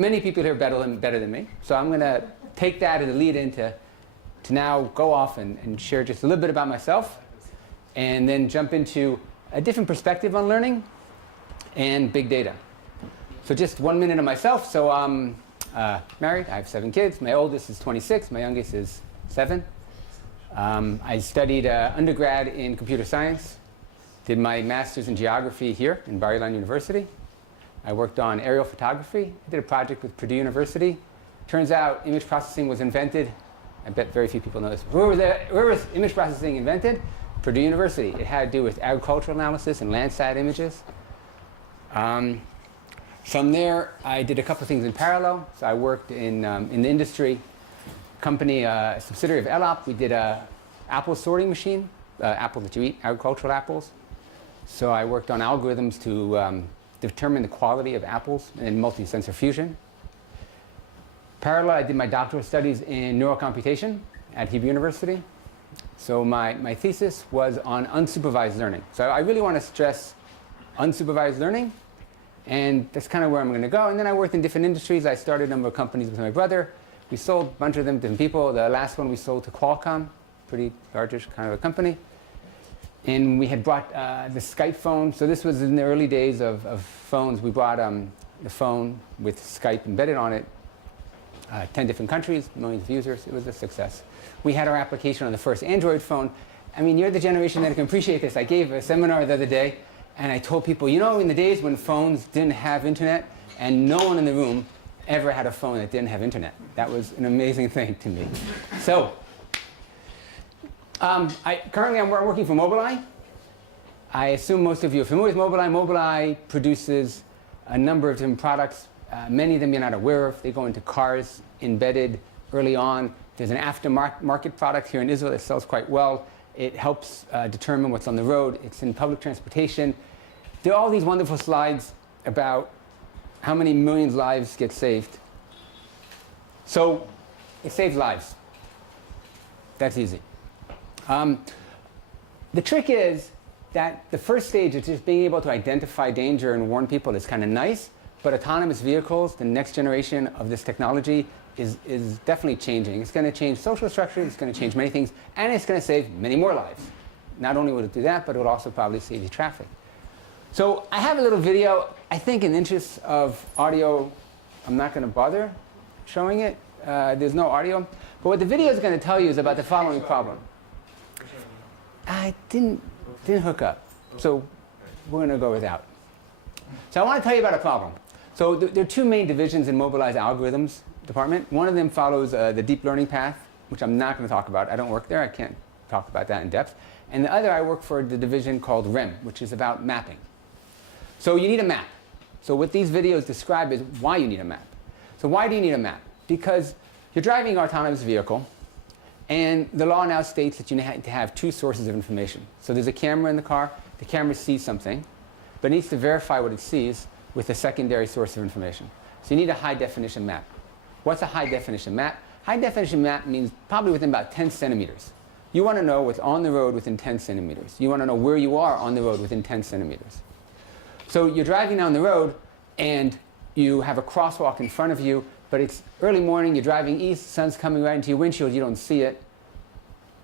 Many people here better than me, so I'm going to take that as a lead into to now go off and share just a little bit about myself, and then jump into a different perspective on learning and big data. So just 1 minute of myself. So I'm married. I have 7 kids. My oldest is 26. My youngest is 7. I studied undergrad in computer science, did my master's in geography here in Bar-Ilan University. I worked on aerial photography. I did a project with Purdue University. Turns out image processing was invented. I bet very few people know this. Where was image processing invented? Purdue University. It had to do with agricultural analysis and Landsat images. From there, I did a couple of things in parallel. So I worked in the industry company, a subsidiary of ELOP. We did a apple sorting machine, apple that you eat, agricultural apples. So I worked on algorithms to determine the quality of apples in multi-sensor fusion. Parallel, I did my doctoral studies in neural computation at Hebrew University. So my thesis was on unsupervised learning. So I really want to stress unsupervised learning, and that's kind of where I'm going to go. And then I worked in different industries. I started a number of companies with my brother. We sold a bunch of them to different people. The last one we sold to Qualcomm, pretty largish kind of a company. And we had brought the Skype phone. So this was in the early days of phones. We brought the phone with Skype embedded on it. 10 different countries, millions of users. It was a success. We had our application on the first Android phone. I mean, you're the generation that can appreciate this. I gave a seminar the other day, and I told people, you know, in the days when phones didn't have internet, and no one in the room ever had a phone that didn't have internet. That was an amazing thing to me. So, currently I'm working for Mobileye. I assume most of you are familiar with Mobileye. Mobileye produces a number of different products. Many of them you're not aware of. They go into cars embedded early on. There's an aftermarket product here in Israel that sells quite well. It helps determine what's on the road. It's in public transportation. There are all these wonderful slides about how many millions of lives get saved. So it saves lives. That's easy. The trick is that the first stage is just being able to identify danger and warn people is kind of nice. But autonomous vehicles, the next generation of this technology, is definitely changing. It's going to change social structure, it's going to change many things, and it's going to save many more lives. Not only will it do that, but it will also probably save you traffic. So I have a little video. I think in the interest of audio, I'm not going to bother showing it. There's no audio. But what the video is going to tell you is about the following problem. I didn't hook up, so we're going to go without. So I want to tell you about a problem. So there are 2 main divisions in Mobileye's algorithms department. One of them follows the deep learning path, which I'm not going to talk about. I don't work there. I can't talk about that in depth. And the other, I work for the division called REM, which is about mapping. So you need a map. So what these videos describe is why you need a map. So why do you need a map? Because you're driving an autonomous vehicle, and the law now states that you need to have 2 sources of information. So there's a camera in the car. The camera sees something, but it needs to verify what it sees with a secondary source of information. So you need a high-definition map. What's a high-definition map? High-definition map means probably within about 10 centimeters. You want to know what's on the road within 10 centimeters. You want to know where you are on the road within 10 centimeters. So you're driving down the road, and you have a crosswalk in front of you, but it's early morning, you're driving east, the sun's coming right into your windshield, you don't see it.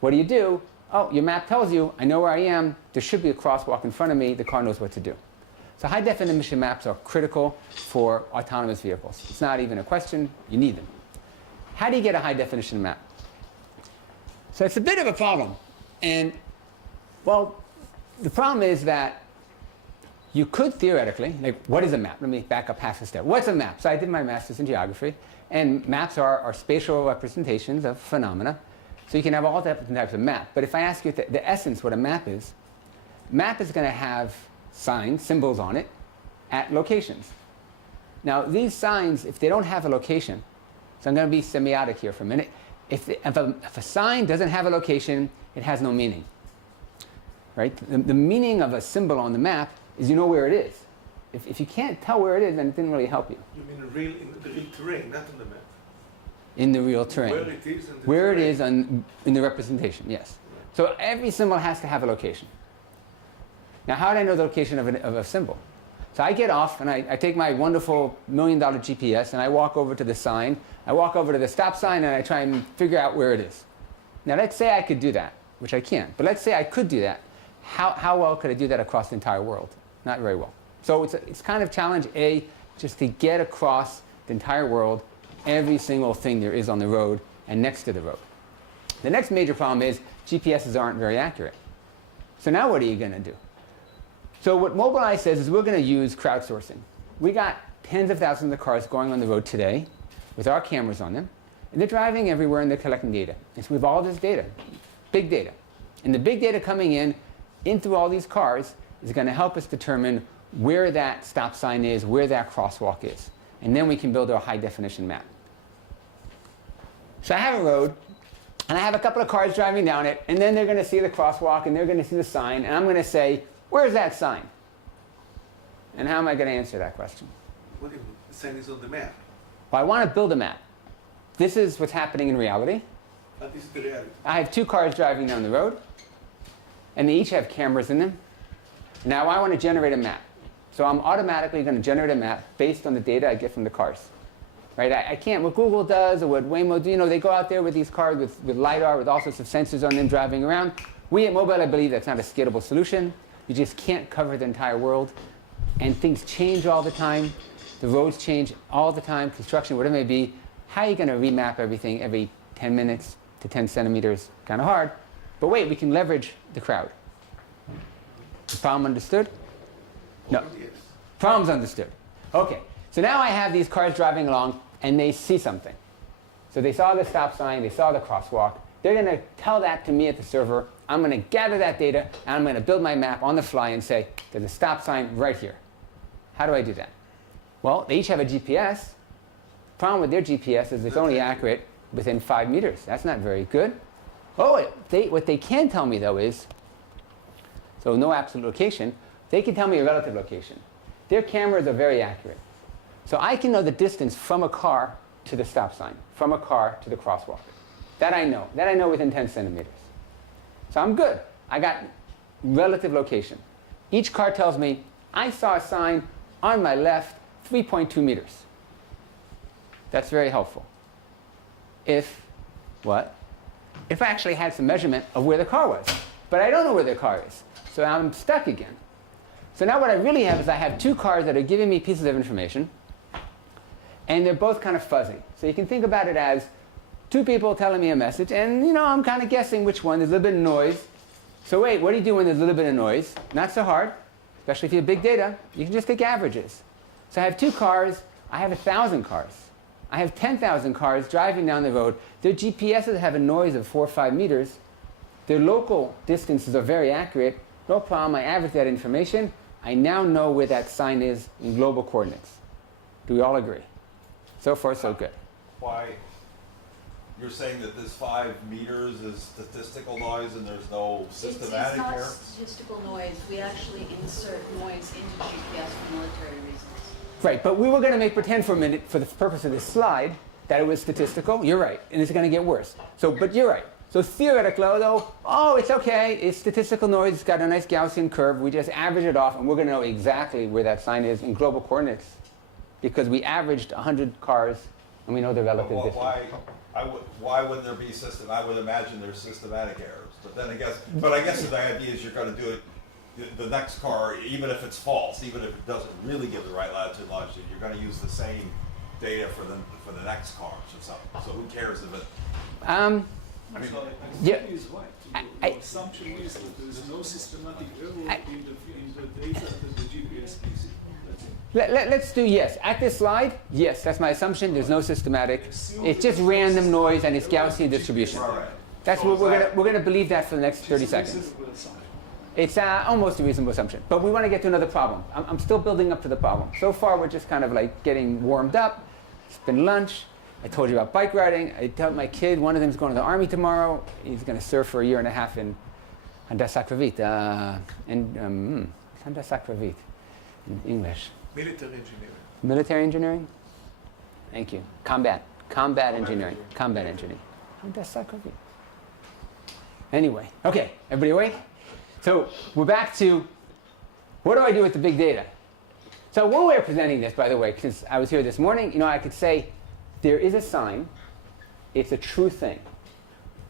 What do? Oh, your map tells you, I know where I am, there should be a crosswalk in front of me, the car knows what to do. So high-definition maps are critical for autonomous vehicles. It's not even a question. You need them. How do you get a high-definition map? So it's a bit of a problem. And, well, the problem is that you could theoretically, like, what is a map? Let me back up half a step. What's a map? So I did my master's in geography. And maps are spatial representations of phenomena. So you can have all different types of map. But if I ask you the essence what a map is going to have signs, symbols on it, at locations. Now, these signs, if they don't have a location, so I'm going to be semiotic here for a minute. If a sign doesn't have a location, it has no meaning. Right? The meaning of a symbol on the map is you know where it is. If you can't tell where it is, then it didn't really help you. You mean in the real terrain, not on the map? In the real terrain. Where it is in the Where terrain. it is in the representation, yes. So every symbol has to have a location. Now, how do I know the location of a symbol? So I get off, and I take my wonderful $1 million GPS, and I walk over to the sign. I walk over to the stop sign, and I try and figure out where it is. Now, let's say I could do that, which I can't. But let's say I could do that. How well could I do that across the entire world? Not very well. So it's kind of challenge A, just to get across the entire world, every single thing there is on the road and next to the road. The next major problem is GPSs aren't very accurate. So now what are you going to do? So what Mobileye says is we're going to use crowdsourcing. We got tens of thousands of cars going on the road today with our cameras on them, and they're driving everywhere and they're collecting data. And so we have all this data, big data. And the big data coming in through all these cars is going to help us determine where that stop sign is, where that crosswalk is. And then we can build our high-definition map. So I have a road, and I have a couple of cars driving down it, and then they're going to see the crosswalk, and they're going to see the sign, and I'm going to say, where's that sign? And how am I going to answer that question? What do you mean? The sign is on the map. Well, I want to build a map. This is what's happening in reality. But this is the reality. I have two cars driving down the road, and they each have cameras in them. Now I want to generate a map. So I'm automatically going to generate a map based on the data I get from the cars. Right? I can't, what Google does or what Waymo do, they go out there with these cars with LiDAR, with all sorts of sensors on them driving around. We at Mobileye believe that's not a scalable solution. You just can't cover the entire world. And things change all the time. The roads change all the time, construction, whatever it may be. How are you going to remap everything every 10 minutes to 10 centimeters? Kind of hard. But wait, we can leverage the crowd. The problem understood? No. Yes. Problem's understood. Okay, so now I have these cars driving along, and they see something. So they saw the stop sign, they saw the crosswalk. They're going to tell that to me at the server. I'm going to gather that data, and I'm going to build my map on the fly and say, there's a stop sign right here. How do I do that? Well, they each have a GPS. Problem with their GPS is it's only accurate within 5 meters. That's not very good. Oh, what they can tell me, though, is, so no absolute location, they can tell me a relative location. Their cameras are very accurate. So I can know the distance from a car to the stop sign, from a car to the crosswalk. That I know. That I know within 10 centimeters. So I'm good. I got relative location. Each car tells me, I saw a sign on my left, 3.2 meters. That's very helpful. If I actually had some measurement of where the car was. But I don't know where the car is. So I'm stuck again. So now what I really have is I have two cars that are giving me pieces of information, and they're both kind of fuzzy. So you can think about it as two people telling me a message, and I'm kind of guessing which one. There's a little bit of noise. So wait, what do you do when there's a little bit of noise? Not so hard, especially if you have big data. You can just take averages. So I have two cars. I have 1,000 cars. I have 10,000 cars driving down the road. Their GPSs have a noise of 4 or 5 meters. Their local distances are very accurate. No problem. I average that information. I now know where that sign is in global coordinates. Do we all agree? So far, so good. Why? You're saying that this 5 meters is statistical noise and there's no systematic It's not here? statistical noise. We actually insert noise into GPS for military reasons. Right, but we were going to make pretend for a minute, for the purpose of this slide, that it was statistical. You're right, and it's going to get worse. But you're right. So theoretically, though, it's okay. It's statistical noise. It's got a nice Gaussian curve. We just average it off, and we're going to know exactly where that sign is in global coordinates because we averaged 100 cars, and we know the relative distance. Why wouldn't there be system? I would imagine there's systematic errors. But then I guess the idea is you're going to do it. The next car, even if it's false, even if it doesn't really give the right latitude and longitude, you're going to use the same data for the next cars or something. So who cares if it? Yeah. Is right. The assumption is that there is no systematic error in the data that the GPS gives you. Let's do yes. At this slide, yes, that's my assumption. There's no systematic. It's just random noise and it's Gaussian distribution. Right. That's what we're going to believe that for the next 30 seconds. It's almost a reasonable assumption. But we want to get to another problem. I'm still building up to the problem. So far, we're just kind of like getting warmed up. It's been lunch. I told you about bike riding. I told my kid, one of them's going to the army tomorrow. He's going to serve for 1.5 years in Handasakravit. Handasakravit in English. Military engineering. Military engineering? Thank you. Combat engineering. Combat engineering. Handasakravit. Anyway, okay, everybody awake? So we're back to, what do I do with the big data? So one way of presenting this, by the way, because I was here this morning, I could say, there is a sign. It's a true thing.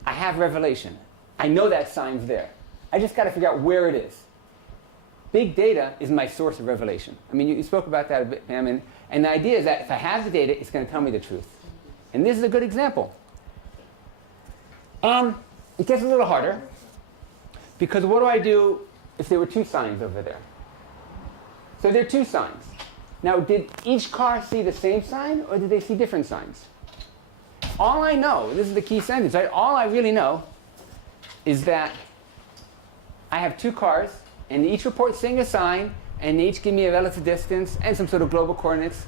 I have revelation. I know that sign's there. I just got to figure out where it is. Big data is my source of revelation. I mean, you spoke about that a bit, Pam, and the idea is that if I have the data, it's going to tell me the truth. And this is a good example. It gets a little harder, because what do I do if there were two signs over there? So there are two signs. Now, did each car see the same sign, or did they see different signs? All I know, this is the key sentence, right? All I really know is that I have two cars, and each report seeing a sign, and they each give me a relative distance and some sort of global coordinates.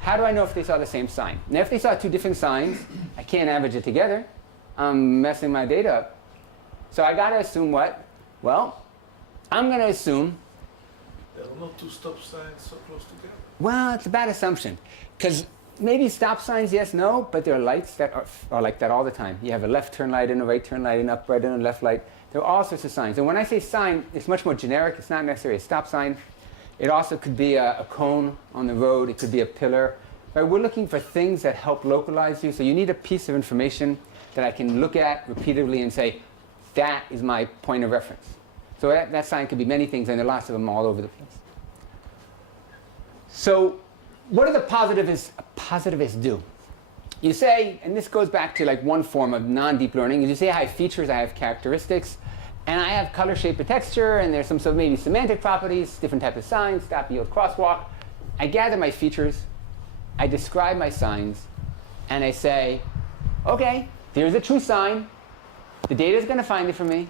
How do I know if they saw the same sign? Now, if they saw two different signs, I can't average it together. I'm messing my data up. So I got to assume what? Well, I'm going to assume. There are not two stop signs so close together. Well, it's a bad assumption. Because maybe stop signs, yes, no, but there are lights that are like that all the time. You have a left turn light and a right turn light, an up right and a left light. There are all sorts of signs. And when I say sign, it's much more generic. It's not necessarily a stop sign. It also could be a cone on the road. It could be a pillar. Right? We're looking for things that help localize you. So you need a piece of information that I can look at repeatedly and say, that is my point of reference. So that sign could be many things, and there are lots of them all over the place. So what do the positivists do? You say, and this goes back to like one form of non-deep learning, is you say I have features, I have characteristics, and I have color, shape, and texture, and there's some sort of maybe semantic properties, different types of signs, stop, yield, crosswalk. I gather my features, I describe my signs, and I say, okay, there's a true sign. The data is going to find it for me.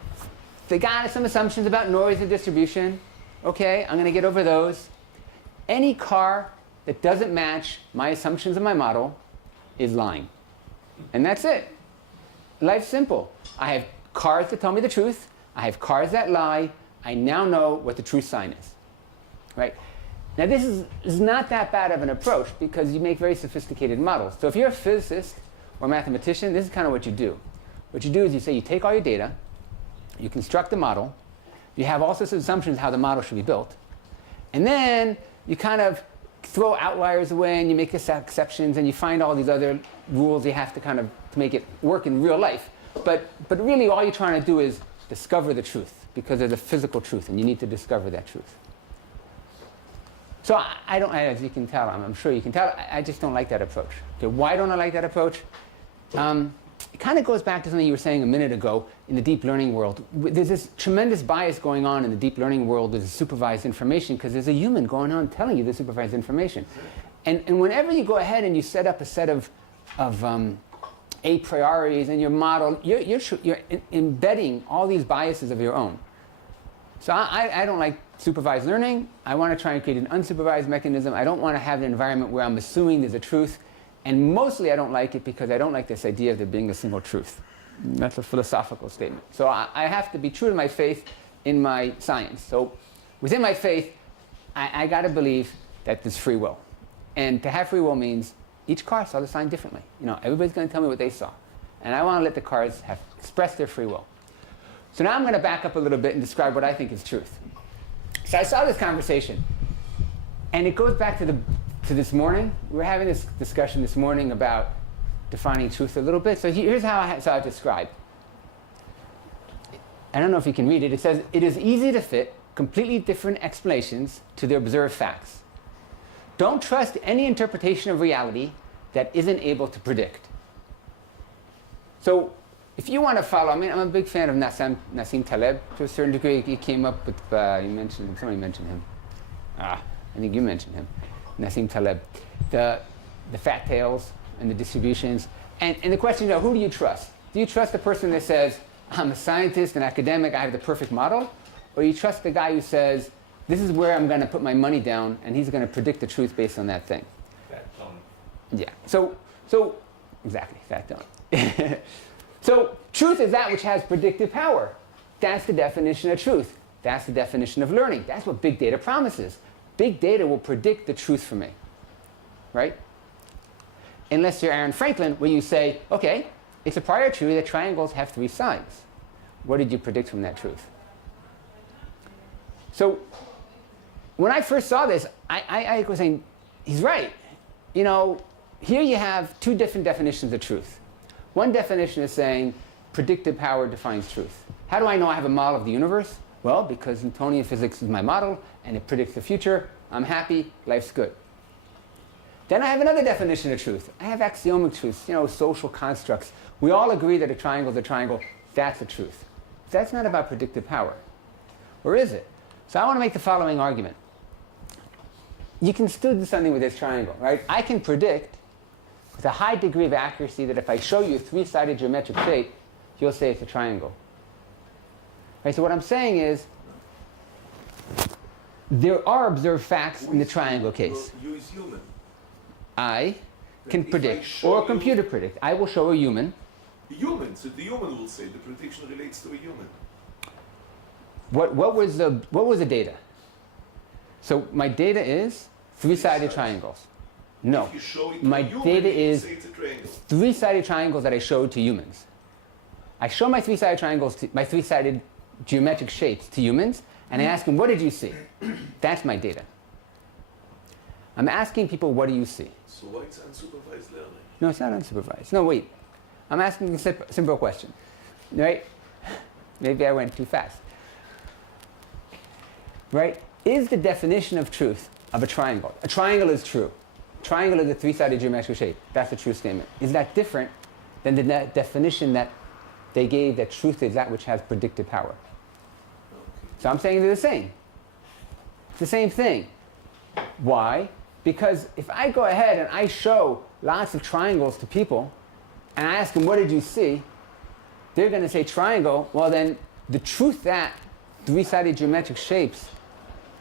They got some assumptions about noise and distribution. Okay, I'm going to get over those. Any car that doesn't match my assumptions of my model is lying. And that's it. Life's simple. I have cars that tell me the truth. I have cars that lie. I now know what the true sign is. Right? Now, this is not that bad of an approach because you make very sophisticated models. So if you're a physicist or mathematician, this is kind of what you do. What you do is you say you take all your data, you construct a model, you have all sorts of assumptions how the model should be built, and then you kind of throw outliers away and you make exceptions and you find all these other rules you have to kind of to make it work in real life. But really all you're trying to do is discover the truth because there's a physical truth and you need to discover that truth. So I don't, as you can tell, I'm sure you can tell, I just don't like that approach. Okay, why don't I like that approach? It kind of goes back to something you were saying a minute ago in the deep learning world. There's this tremendous bias going on in the deep learning world with supervised information because there's a human going on telling you the supervised information. And whenever you go ahead and you set up a set of a priorities in your model, you're embedding all these biases of your own. So I don't like supervised learning. I want to try and create an unsupervised mechanism. I don't want to have an environment where I'm assuming there's a truth. And mostly I don't like it because I don't like this idea of there being a single truth. That's a philosophical statement. So I have to be true to my faith in my science. So within my faith, I got to believe that there's free will. And to have free will means each car saw the sign differently. Everybody's going to tell me what they saw. And I want to let the cars have expressed their free will. So now I'm going to back up a little bit and describe what I think is truth. So I saw this conversation. And it goes back to this morning. We were having this discussion this morning about defining truth a little bit. So here's how I saw it described. I don't know if you can read it. It says, it is easy to fit completely different explanations to the observed facts. Don't trust any interpretation of reality that isn't able to predict. So if you want to follow, I'm a big fan of Nassim Taleb. To a certain degree, he came up with, somebody mentioned him. I think you mentioned him. Nassim Taleb. The fat tails and the distributions. And the question is, who do you trust? Do you trust the person that says, I'm a scientist, an academic, I have the perfect model? Or you trust the guy who says, this is where I'm going to put my money down, and he's going to predict the truth based on that thing? Fat tone. Yeah. So exactly, fat tone. So truth is that which has predictive power. That's the definition of truth. That's the definition of learning. That's what big data promises. Big data will predict the truth for me, right? Unless you're Aaron Franklin, where you say, okay, it's a prior truth that triangles have 3 sides. What did you predict from that truth? So when I first saw this, I was saying, he's right. You know, here you have two different definitions of truth. One definition is saying predictive power defines truth. How do I know I have a model of the universe? Well, because Newtonian physics is my model, and it predicts the future. I'm happy, life's good. Then I have another definition of truth. I have axiomatic truths, you know, social constructs. We all agree that a triangle is a triangle. That's the truth. That's not about predictive power. Or is it? So I want to make the following argument. You can still do something with this triangle, right? I can predict with a high degree of accuracy that if I show you a three-sided geometric shape, you'll say it's a triangle. Right, so what I'm saying is, there are observed facts in the triangle case. You is human. I can If I predict, show or a you- computer predict. I will show a human. Human, so the human will say the prediction relates to a human. What was the data? So my data is three-sided sides. triangles. No, If you show it to my a human, data it will is say it's a triangle. three-sided triangles that I showed to humans. I show my three-sided triangles, my three-sided geometric shapes to humans, and I ask them, what did you see? That's my data. I'm asking people, what do you see? So why it's unsupervised learning? No, it's not unsupervised. No, wait. I'm asking a simple question, right? Maybe I went too fast. Right? Is the definition of truth of a triangle is true. Triangle is a three-sided geometric shape. That's a true statement. Is that different than the definition that they gave that truth is that which has predictive power? So I'm saying they're the same. It's the same thing. Why? Because if I go ahead and I show lots of triangles to people, and I ask them, what did you see? They're going to say triangle. Well, then the truth that three-sided geometric shapes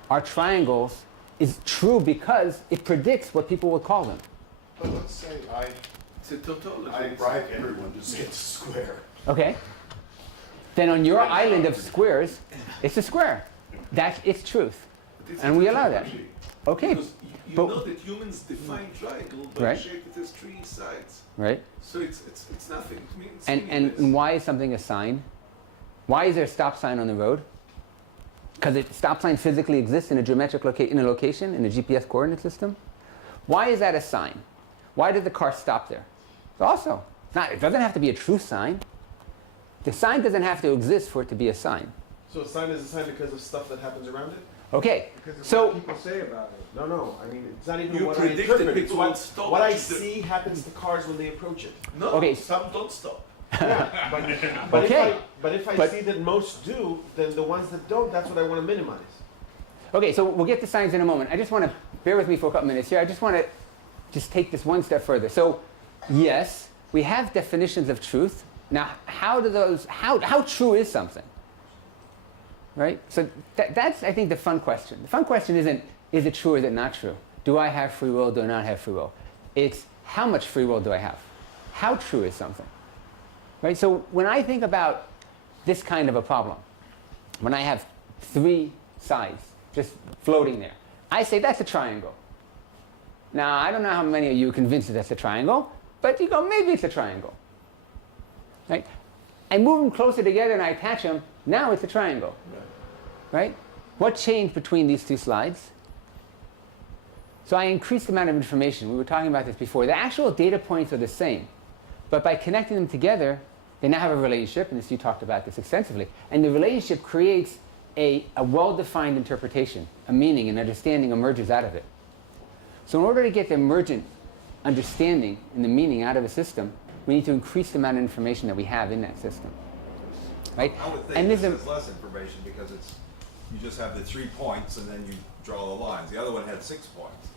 are triangles is true because it predicts what people would call them. But let's say It's a tautology. I bribe everyone to say it's a square. Okay? Then on your island of squares, it's a square. That's its truth. But it's And a we allow that. tautology. Okay, Because you but- know that humans define triangle by Right. the shape it has three sides. right? So it's nothing. It means And meaningless. why is something a sign? Why is there a stop sign on the road? Because the stop sign physically exists in a geometric location, in a GPS coordinate system. Why is that a sign? Why did the car stop there? Also, it doesn't have to be a true sign. The sign doesn't have to exist for it to be a sign. So a sign is a sign because of stuff that happens around it? Okay, Because of so what people say about it. No, I mean, it's not even You what I predict interpret. that It's people will stop what I at the- see happens to cars when they approach it. No, Okay. some don't stop. Yeah, but Okay. if I But- see that most do, then the ones that don't, that's what I want to minimize. Okay, so we'll get to signs in a moment. I just want to bear with me for a couple minutes here. I just want to just take this one step further. So, yes, we have definitions of truth. Now, how true is something? Right? So that's, I think, the fun question. The fun question isn't, is it true or is it not true? Do I have free will, do I not have free will? It's, how much free will do I have? How true is something? Right? So when I think about this kind of a problem, when I have three sides just floating there, I say that's a triangle. Now, I don't know how many of you are convinced that that's a triangle, but you go, maybe it's a triangle. Right? I move them closer together and I attach them, now it's a triangle. Right? What changed between these two slides? So I increased the amount of information. We were talking about this before. The actual data points are the same, but by connecting them together, they now have a relationship, and you talked about this extensively, and the relationship creates a well-defined interpretation, a meaning, an understanding emerges out of it. So in order to get the emergent understanding and the meaning out of a system, we need to increase the amount of information that we have in that system. Right? I would think And this there's is less information because you just have the 3 points and then you draw the lines. The other one had 6 points.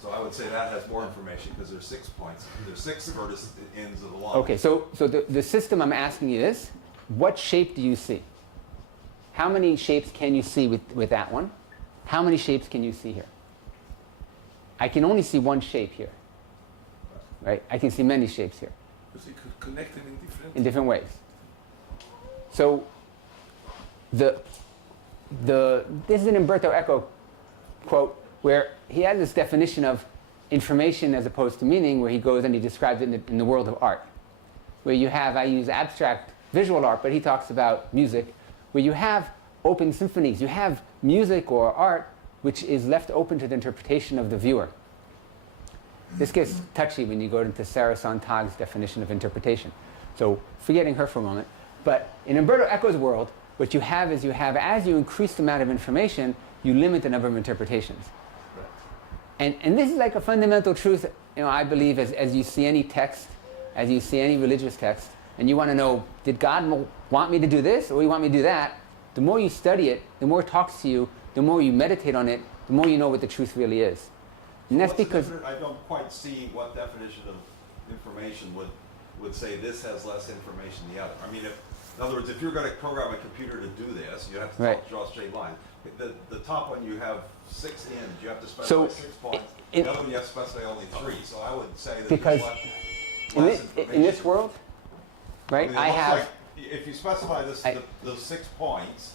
So I would say that has more information because there's 6 points. There's 6 vertices ends of the line. Okay, so the system I'm asking you is, what shape do you see? How many shapes can you see with that one? How many shapes can you see here? I can only see one shape here. Right? I can see many shapes here Because you could connect them in different ways. So this is an Umberto Eco quote where he has this definition of information as opposed to meaning, where he goes and he describes it in the world of art, where you have, I use abstract visual art, but he talks about music, where you have open symphonies, you have music or art which is left open to the interpretation of the viewer. This gets touchy when you go into Sarah Sontag's definition of interpretation. So forgetting her for a moment. But in Umberto Eco's world, what you have is as you increase the amount of information, you limit the number of interpretations. And this is like a fundamental truth, I believe, as you see any text, as you see any religious text, and you want to know, did God want me to do this or you want me to do that? The more you study it, the more it talks to you, the more you meditate on it, the more you know what the truth really is. And that's because I don't quite see what definition of information would say this has less information than the other. I mean, in other words, if you're going to program a computer to do this, you have to draw a straight line. The top one you have 6 ends, you have to specify 6 points. The other one you have to specify only 3. So I would say that because there's less information. in this world, right, I mean, have... Like if you specify those 6 points,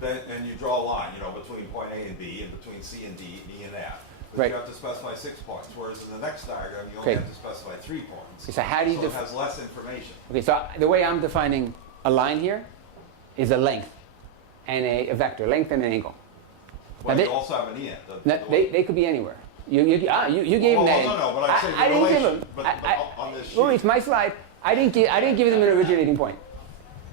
then and you draw a line, between point A and B, and between C and D, and E and F. But you have to specify 6 points, whereas in the next diagram you only have to specify 3 points. So how do you it has less information. Okay, so the way I'm defining a line here is a length and a vector, length and an angle. Well, now you also have an end. They could be anywhere. You gave them that. No, but I'm saying I didn't give them. But on this sheet. It's my slide. I didn't give them an originating point.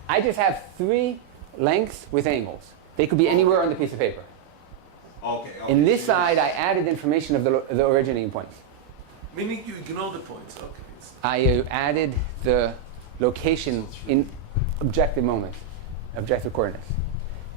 I just have 3 lengths with angles. They could be anywhere on the piece of paper. Okay. In this side, I added information of the originating points. Meaning you ignore the points. Okay. I added the location in objective moments, objective coordinates.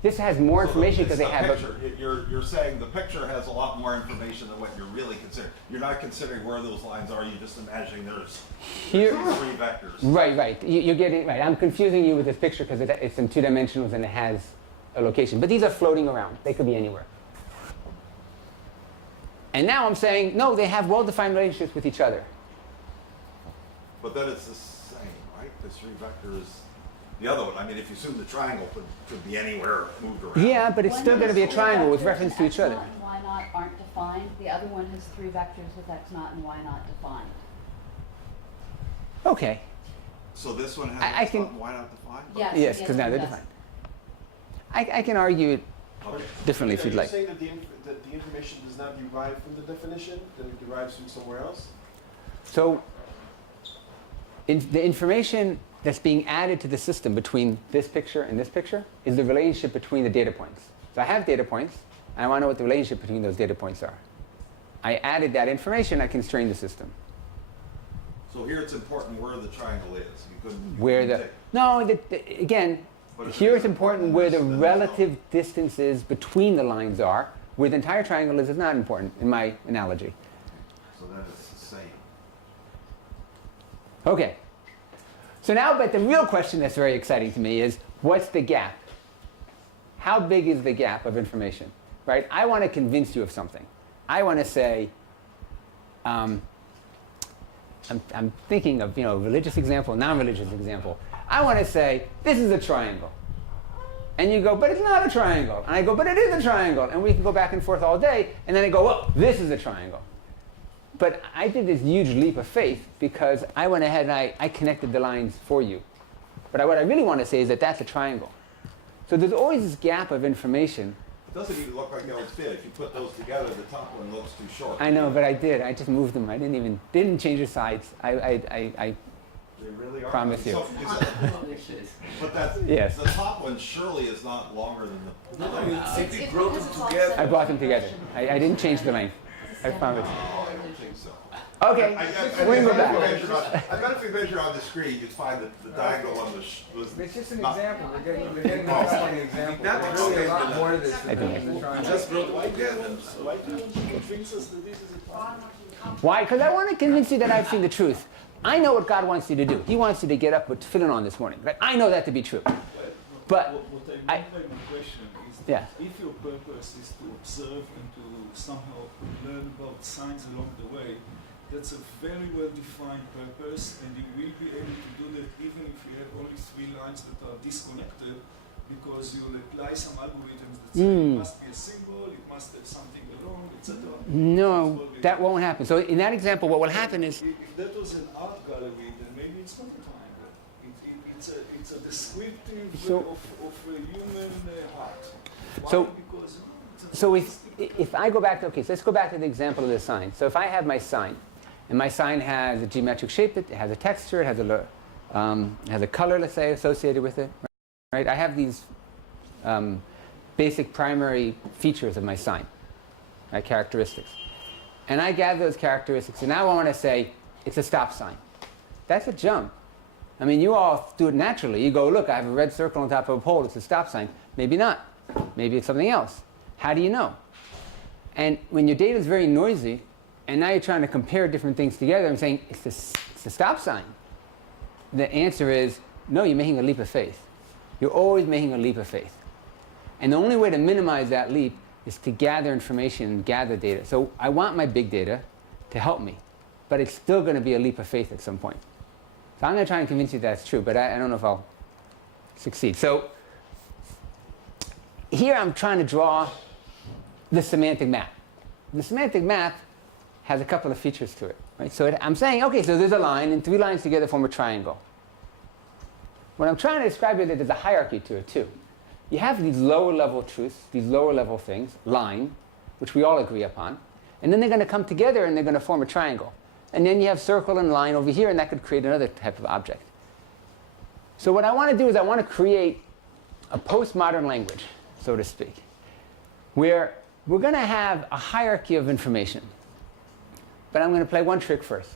This has more information because they have You're saying the picture has a lot more information than what you're really considering. You're not considering where those lines are. You're just imagining there's 3 vectors. Right. You're getting right. I'm confusing you with this picture because it's in 2 dimensionals and it has a location. But these are floating around. They could be anywhere. And now I'm saying, no, they have well-defined relationships with each other. But then it's the same, right? The 3 vectors. The other one, I mean, if you assume the triangle could be anywhere moved around. Yeah, but it's still going to be a triangle with reference to each other. X naught and Y naught aren't defined. The other one has 3 vectors with X naught and Y naught defined. Okay. So this one has I can, why not defined? Yes. because now they're defined. I can argue it differently if you'd like. Are you saying that the information does not derive from the definition, that it derives from somewhere else? So the information that's being added to the system between this picture and this picture is the relationship between the data points. So I have data points, and I want to know what the relationship between those data points are. I added that information, I constrained the system. So here it's important where the triangle is. Again, here it's important where the relative distances between the lines are. Where the entire triangle is not important in my analogy. So then it's the same. Okay. So now, but the real question that's very exciting to me is, what's the gap? How big is the gap of information, right? I want to convince you of something. I want to say, I'm thinking of, religious example, non-religious example. I want to say, this is a triangle. And you go, but it's not a triangle. And I go, but it is a triangle. And we can go back and forth all day. And then I go, well, this is a triangle. But I did this huge leap of faith because I went ahead and I connected the lines for you. But what I really want to say is that that's a triangle. So there's always this gap of information. It doesn't even look like they don't fit. If you put those together, the top one looks too short. I know, but I did. I just moved them. I didn't change the sides. They really are. Promise you. So, but yes. The top one surely is not longer than the. No, you simply brought them together. I brought them together. I didn't change the length. I promise. Oh, I don't think so. Okay, we move back. I bet if we measure on the screen, you'd find that the diagonal one was. It's just an not- example. We're getting an example. There's really a lot more to this. I do. Just brought them together. Why do you convince us that this is a triangle? Why? Because I want to convince you that I've seen the truth. I know what God wants you to do. He wants you to get up with tefillin on this morning. Right? I know that to be true. But What I mean by my question is that if your purpose is to observe and to somehow learn about science along the way, that's a very well-defined purpose, and you will be able to do that even if you have only 3 lines that are disconnected, because you'll apply some algorithms that say it must be a symbol, it must have something along, etc. no, that won't happen. So in that example, what will happen is... If that was an art gallery, then maybe it's not a triangle. It's a descriptive of a human heart. Why? So- Because So if I go back to, okay, so let's go back to the example of the sign. So if I have my sign, and my sign has a geometric shape, it has a texture, it has a color, let's say, associated with it, right? I have these basic primary features of my sign, right, characteristics. And I gather those characteristics, and now I want to say it's a stop sign. That's a jump. I mean, you all do it naturally. You go, look, I have a red circle on top of a pole, it's a stop sign. Maybe not. Maybe it's something else. How do you know? And when your data is very noisy, and now you're trying to compare different things together and saying, it's a stop sign. The answer is, no, you're making a leap of faith. You're always making a leap of faith. And the only way to minimize that leap is to gather information and gather data. So I want my big data to help me, but it's still going to be a leap of faith at some point. So I'm going to try and convince you that's true, but I don't know if I'll succeed. So here I'm trying to draw the semantic map. The semantic map has a couple of features to it, right? So I'm saying, okay, so there's a line, and 3 lines together form a triangle. What I'm trying to describe is that there's a hierarchy to it, too. You have these lower level truths, these lower level things, line, which we all agree upon, and then they're going to come together and they're going to form a triangle. And then you have circle and line over here, and that could create another type of object. So what I want to do is I want to create a postmodern language, so to speak, where we're going to have a hierarchy of information. But I'm going to play one trick first.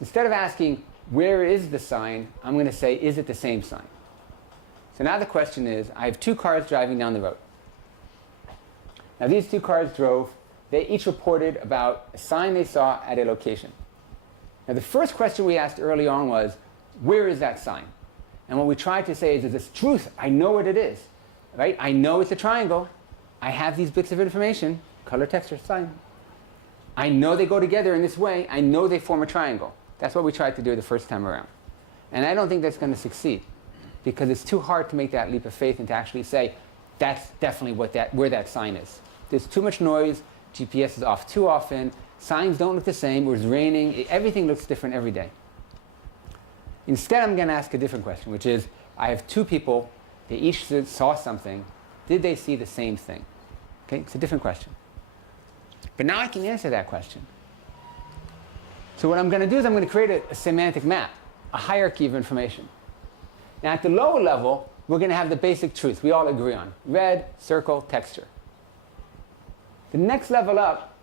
Instead of asking, where is the sign, I'm going to say, is it the same sign? So now the question is, I have 2 cars driving down the road. Now these 2 cars drove. They each reported about a sign they saw at a location. Now the first question we asked early on was, where is that sign? And what we tried to say is this truth. I know what it is. Right? I know it's a triangle. I have these bits of information, color, texture, sign. I know they go together in this way. I know they form a triangle. That's what we tried to do the first time around. And I don't think that's going to succeed, because it's too hard to make that leap of faith and to actually say, that's definitely where that sign is. There's too much noise. GPS is off too often. Signs don't look the same. It was raining. Everything looks different every day. Instead, I'm going to ask a different question, which is, I have 2 people. They each saw something. Did they see the same thing? Okay, it's a different question. But now I can answer that question. So what I'm going to do is I'm going to create a semantic map, a hierarchy of information. Now at the lower level, we're going to have the basic truth we all agree on. Red, circle, texture. The next level up,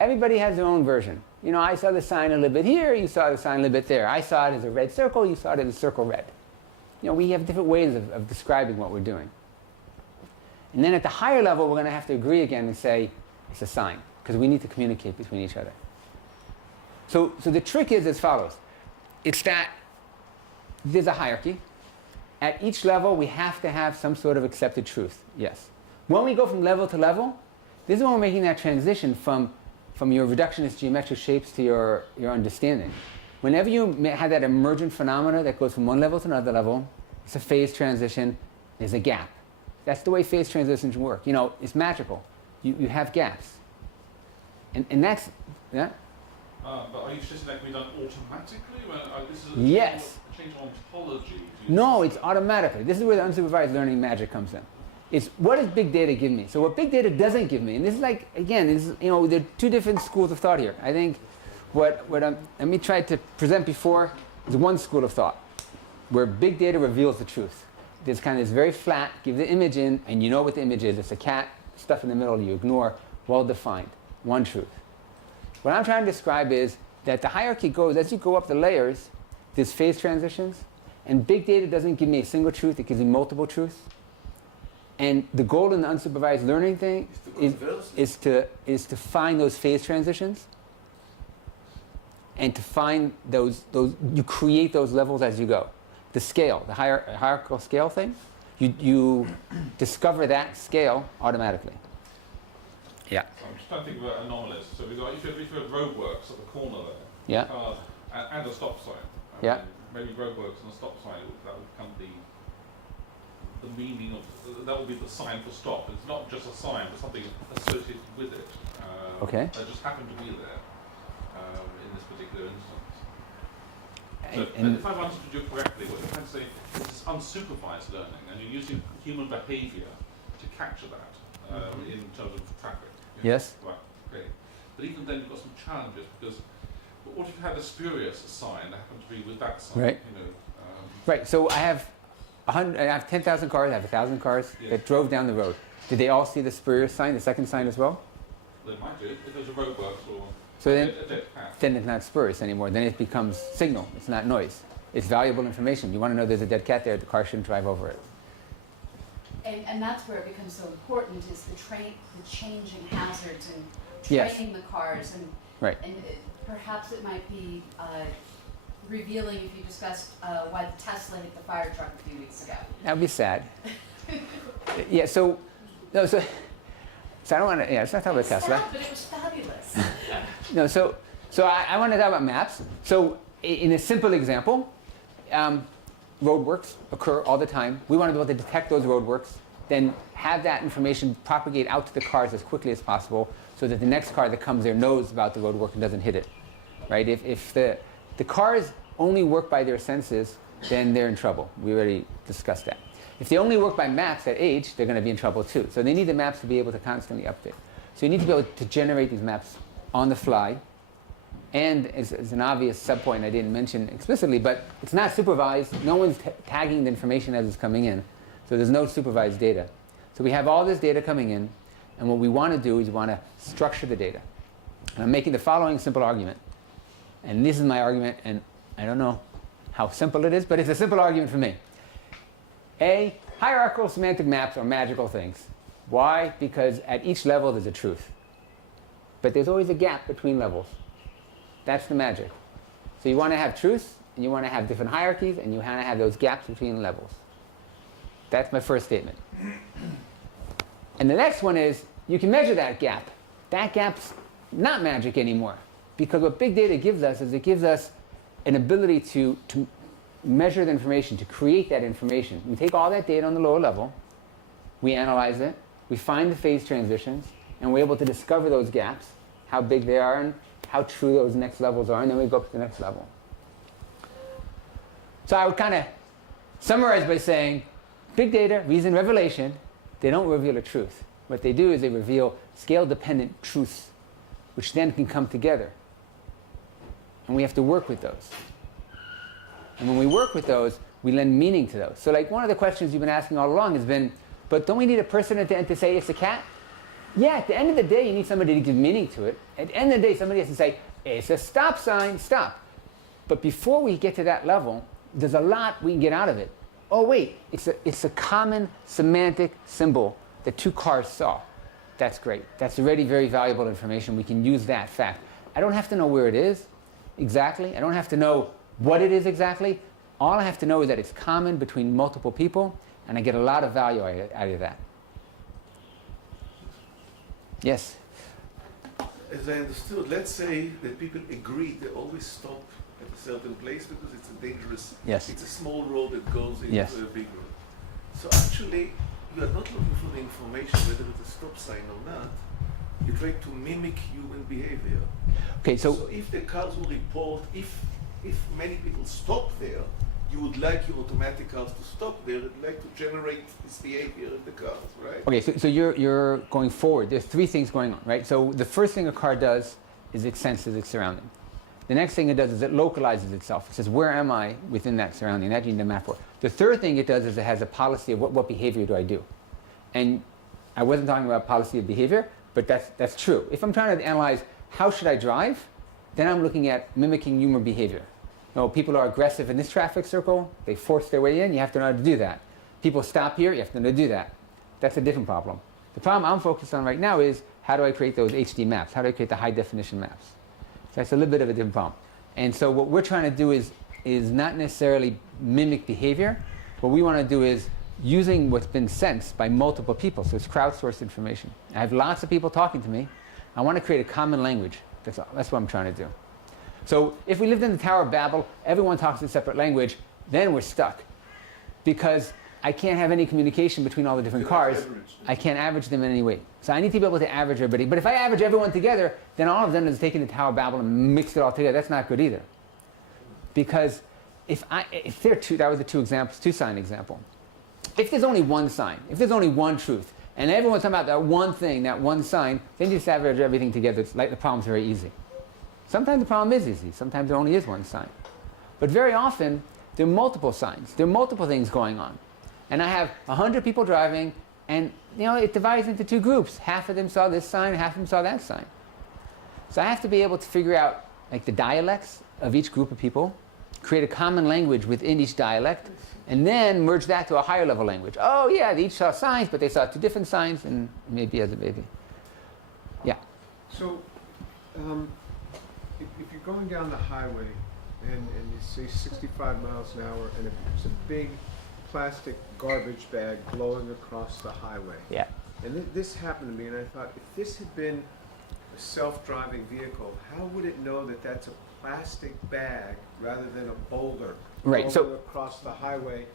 everybody has their own version. You know, I saw the sign a little bit here, you saw the sign a little bit there. I saw it as a red circle, you saw it as a circle red. You know, we have different ways of describing what we're doing. And then at the higher level, we're going to have to agree again and say it's a sign, because we need to communicate between each other. So the trick is as follows. It's that there's a hierarchy. At each level, we have to have some sort of accepted truth, yes. When we go from level to level, this is when we're making that transition from your reductionist geometric shapes to your understanding. Whenever you have that emergent phenomena that goes from one level to another level, it's a phase transition, there's a gap. That's the way phase transitions work. You know, it's magical. You have gaps. And that's, yeah? But are you suggesting that can be done automatically? This is a Yes. change of ontology. No, it's automatically. This is where the unsupervised learning magic comes in. It's what does big data give me? So what big data doesn't give me, and this is like, again, this is, you know, there are 2 different schools of thought here. I think what let me try to present before is one school of thought, where big data reveals the truth. There's kind of this very flat, give the image in, and you know what the image is. It's a cat, stuff in the middle you ignore, well-defined, one truth. What I'm trying to describe is that the hierarchy goes, as you go up the layers, there's phase transitions, and big data doesn't give me a single truth, it gives me multiple truths. And the goal in the unsupervised learning thing is to find those phase transitions, and to find those you create those levels as you go. The scale, the hierarchical scale thing, you discover that scale automatically. Yeah. So I'm just trying to think about anomalies. So we've got, if you have roadworks at the corner there, Yeah. cars, and a stop sign. Yeah. Maybe roadworks and a stop sign, that would become the meaning of, that would be the sign for stop. It's not just a sign, but something associated with it. Okay. That just happened to be there in this particular instance. So And if I've understood you correctly, what you're trying to say is this unsupervised learning, and you're using human behavior to capture that. in terms of traffic. Yes. Right, okay. But even then you've got some challenges because what if you had a spurious sign that happened to be with that sign? Right. You know, Right, so I have 10,000 cars, I have 1,000 cars Yes. that drove down the road. Did they all see the spurious sign, the second sign as well? they might do if there's a roadworks or So then, a dead path. then it's not spurious anymore. Then it becomes signal. It's not noise. It's valuable information. You want to know there's a dead cat there, the car shouldn't drive over it. And that's where it becomes so important is the changing hazards and Yes. training the cars and Right. perhaps it might be revealing if you discussed why the Tesla hit the fire truck a few weeks ago. That would be sad. Yeah, so I don't want to, yeah, let's not talk about Tesla. Sad, but it was fabulous. No, so I want to talk about maps. So in a simple example, roadworks occur all the time. We want to be able to detect those roadworks, then have that information propagate out to the cars as quickly as possible so that the next car that comes there knows about the roadwork and doesn't hit it, right? If the cars only work by their senses, then they're in trouble. We already discussed that. If they only work by maps at age, they're going to be in trouble too. So they need the maps to be able to constantly update. So you need to be able to generate these maps on the fly. And as an obvious subpoint I didn't mention explicitly, but it's not supervised. No one's tagging the information as it's coming in. So there's no supervised data. So we have all this data coming in, and what we want to do is we want to structure the data. And I'm making the following simple argument. And this is my argument, and I don't know how simple it is, but it's a simple argument for me. A, hierarchical semantic maps are magical things. Why? Because at each level there's a truth. But there's always a gap between levels. That's the magic. So you want to have truth, and you want to have different hierarchies, and you want to have those gaps between levels. That's my first statement. And the next one is, you can measure that gap. That gap's not magic anymore. Because what big data gives us is it gives us an ability to measure the information, to create that information. We take all that data on the lower level, we analyze it, we find the phase transitions, and we're able to discover those gaps, how big they are, and how true those next levels are, and then we go up to the next level. So I would kind of summarize by saying, big data, reason, revelation, they don't reveal a truth. What they do is they reveal scale-dependent truths, which then can come together. And we have to work with those. And when we work with those, we lend meaning to those. So like one of the questions you've been asking all along has been, but don't we need a person at the end to say it's a cat? Yeah, at the end of the day, you need somebody to give meaning to it. At the end of the day, somebody has to say, it's a stop sign, stop. But before we get to that level, there's a lot we can get out of it. Oh wait, it's a common semantic symbol that two cars saw. That's great. That's already very valuable information. We can use that fact. I don't have to know where it is exactly. I don't have to know what it is exactly. All I have to know is that it's common between multiple people, and I get a lot of value out of that. Yes? As I understood, let's say that people agree they always stop at a certain place because it's a dangerous, Yes. it's a small road that goes into Yes. a big road. So actually, you are not looking for the information, whether it's a stop sign or not. You try to mimic human behavior. Okay, So if the cars will report, if many people stop there, you would like your automatic cars to stop there, and like to generate this behavior in the cars, right? okay, so you're going forward. There's three things going on, right? So the first thing a car does is it senses its surrounding. The next thing it does is it localizes itself. It says, where am I within that surrounding? That you need a map for. The third thing it does is it has a policy of what behavior do I do. And I wasn't talking about policy of behavior, but that's true. If I'm trying to analyze how should I drive, then I'm looking at mimicking human behavior. No, people are aggressive in this traffic circle. They force their way in. You have to know how to do that. People stop here. You have to know how to do that. That's a different problem. The problem I'm focused on right now is how do I create those HD maps? How do I create the high definition maps? So that's a little bit of a different problem. And so what we're trying to do is not necessarily mimic behavior. What we want to do is using what's been sensed by multiple people. So it's crowdsourced information. I have lots of people talking to me. I want to create a common language. That's what I'm trying to do. So if we lived in the Tower of Babel, everyone talks a separate language, then we're stuck. Because I can't have any communication between all the different cars. I can't average them in any way. So I need to be able to average everybody. But if I average everyone together, then all of them is taking the Tower of Babel and mixed it all together. That's not good either. Because if there are two, that was the two sign example. If there's only one sign, if there's only one truth, and everyone's talking about that one thing, that one sign, then you just average everything together. It's like the problem's very easy. Sometimes the problem is easy. Sometimes there only is one sign. But very often, there are multiple signs. There are multiple things going on. And I have 100 people driving, and it divides into two groups. Half of them saw this sign, half of them saw that sign. So I have to be able to figure out like the dialects of each group of people, create a common language within each dialect, and then merge that to a higher level language. Oh yeah, they each saw signs, but they saw two different signs, and maybe as a baby. Yeah. So, if you're going down the highway and you see 65 miles an hour and it's a big plastic garbage bag blowing across the highway. Yeah. And this happened to me, and I thought, if this had been a self-driving vehicle, how would it know that that's a plastic bag rather than a boulder Right. So across the highway?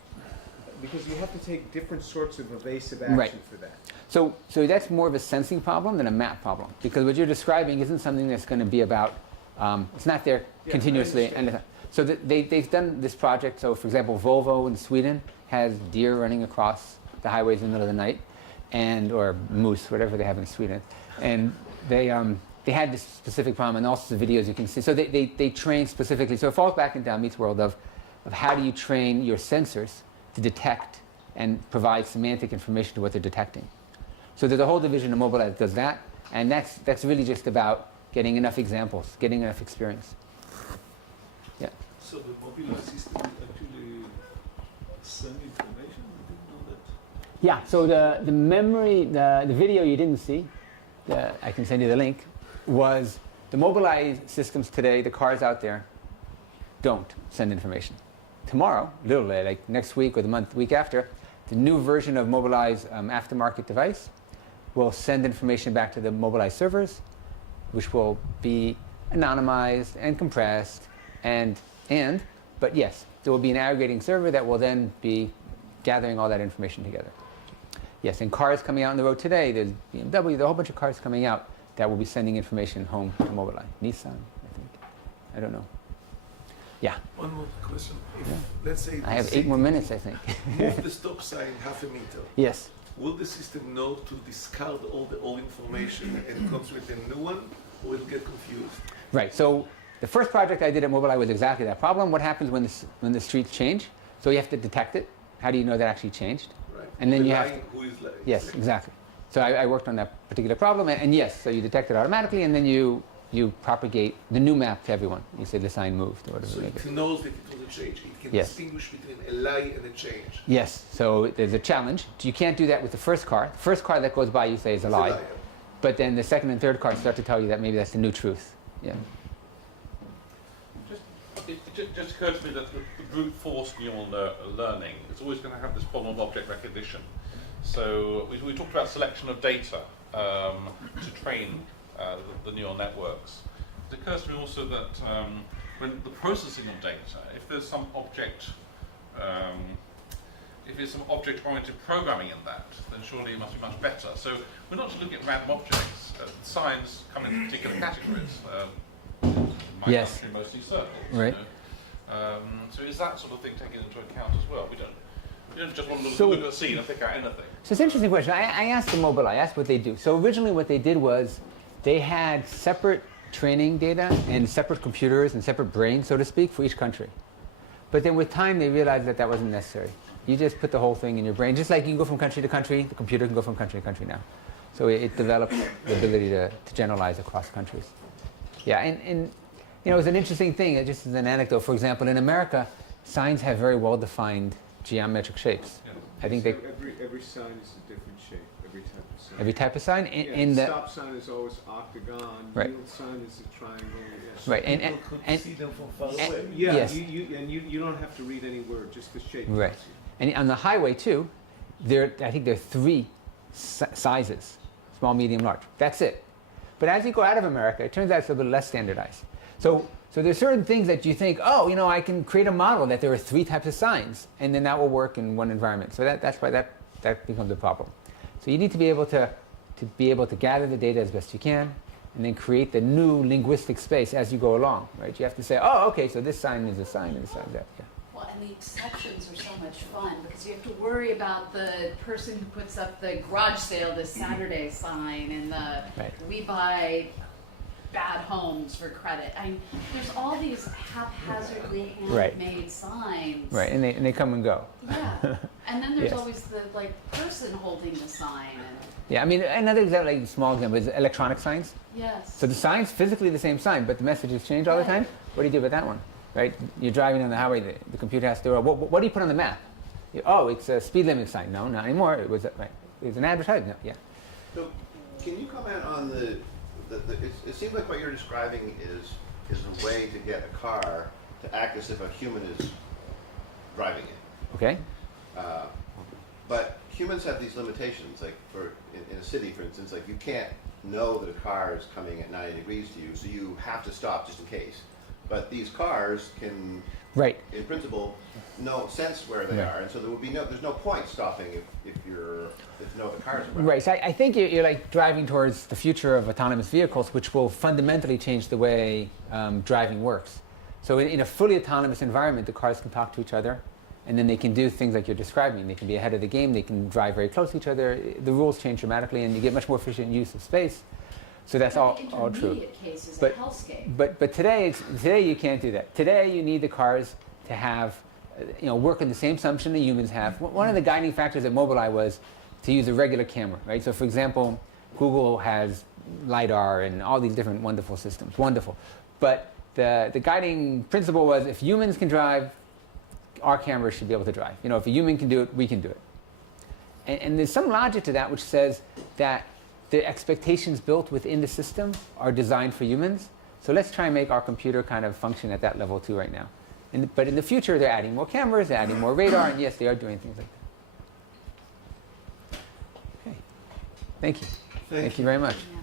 Because you have to take different sorts of evasive action Right. for that. So that's more of a sensing problem than a map problem, because what you're describing isn't something that's going to be about. It's not there Yeah, continuously. I understand. So they've done this project. So for example, Volvo in Sweden has deer running across the highways in the middle of the night, or moose, whatever they have in Sweden, and they had this specific problem, and also the videos you can see. So they train specifically. So it falls back into Amit's world of how do you train your sensors to detect and provide semantic information to what they're detecting. So there's a whole division of Mobileye that does that, and that's really just about getting enough examples, getting enough experience. Yeah. So the Mobileye system actually send information? I didn't know that. Yeah. So the memory, the video you didn't see, I can send you the link, was the Mobileye systems today. The cars out there don't send information. Tomorrow, literally, like next week or the week after, the new version of Mobileye's aftermarket device will send information back to the Mobileye servers, which will be anonymized and compressed, but yes, there will be an aggregating server that will then be gathering all that information together. Yes, and cars coming out on the road today, there's BMW, there's a whole bunch of cars coming out that will be sending information home to Mobileye. Nissan, I think. I don't know. Yeah. One more question. If, Yeah. let's say, I have 8 more minutes, I think. move the stop sign half a meter. Yes. Will the system know to discard all the old information and comes with a new one, or will it get confused? Right. So the first project I did at Mobileye was exactly that problem. What happens when the streets change? So you have to detect it. How do you know that actually changed? Right. And then The you have line, who is lying? Yes, exactly. So I worked on that particular problem, and yes, so you detect it automatically, and then you propagate the new map to everyone. You say the sign moved or whatever. So it knows that it was a change. It can Yes. distinguish between a lie and a change. Yes. So there's a challenge. You can't do that with the first car. The first car that goes by, you say is a It's a lie. liar. But then the second and third cars start to tell you that maybe that's the new truth. Yeah. It just occurs to me that the brute force neural learning is always going to have this problem of object recognition. So we talked about selection of data to train the neural networks. It occurs to me also that when the processing of data, if there's some object, if there's some object-oriented programming in that, then surely it must be much better. So we're not just looking at random objects. Signs come in particular categories. In my Yes. country, mostly circles. Right. So is that sort of thing taken into account as well? We don't just want to So- look at a scene and pick out anything. So it's an interesting question. I asked the Mobileye, I asked what they do. So originally what they did was they had separate training data and separate computers and separate brains, so to speak, for each country. But then with time they realized that that wasn't necessary. You just put the whole thing in your brain. Just like you can go from country to country, the computer can go from country to country now. So it developed the ability to generalize across countries. Yeah, and you know, it's an interesting thing, just as an anecdote. For example, in America, signs have very well-defined geometric shapes. Yeah. I think So they every sign is a different shape, every type of sign. every type of sign Yeah, in the stop sign is always octagon, Right. yield sign is a triangle. Yes. right People could see them from far and- away. Yeah, Yes. you don't have to read any word, just the shape. Right. tells you. And on the highway too, I think there are 3 sizes: small, medium, large. That's it. But as you go out of America, it turns out it's a little less standardized. So there's certain things that you think, oh, you know, I can create a model that there are 3 types of signs, and then that will work in one environment. So that's why that becomes a problem. So you need to be able to gather the data as best you can, and then create the new linguistic space as you go along, right? You have to say, oh, okay, so this sign is a sign, and this sign is that. Yeah. Well, and the exceptions are so much fun because you have to worry about the person who puts up the garage sale this Saturday sign and the Right. we buy bad homes for credit. I mean, there's all these haphazardly Right. handmade signs. Right, and they come and go. Yeah. And then there's Yes. always the person holding the sign and Yeah, I mean, another example, like small example, is electronic signs. yes. So the sign's physically the same sign, but the messages change all the time. What do you do with that one? Right? You're driving on the highway, the computer has to, what do you put on the map? Oh, it's a speed limit sign. No, not anymore. It was, right. It was an advertisement. Yeah. So, can you comment on it seems like what you're describing is a way to get a car to act as if a human is driving it. Okay. But humans have these limitations, like in a city, for instance, like you can't know that a car is coming at 90 degrees to you, so you have to stop just in case. But these cars can, Right. in principle, sense where they are, and so there's no point stopping if no other cars are around. Right. So I think you're like driving towards the future of autonomous vehicles, which will fundamentally change the way driving works. So in a fully autonomous environment, the cars can talk to each other, and then they can do things like you're describing. They can be ahead of the game. They can drive very close to each other. The rules change dramatically, and you get much more efficient use of space. So that's all true. Intermediate case is But- a hellscape. But today you can't do that. Today you need the cars to have, work on the same assumption that humans have. One of the guiding factors at Mobileye was to use a regular camera, right? So for example, Google has LiDAR and all these different wonderful systems, wonderful. But the guiding principle was if humans can drive, our cameras should be able to drive. If a human can do it, we can do it. And there's some logic to that which says that the expectations built within the system are designed for humans. So let's try and make our computer kind of function at that level too right now. But in the future, they're adding more cameras, they're adding more radar, and yes, they are doing things like that. Okay. Thank you. Thank you very much. Yeah.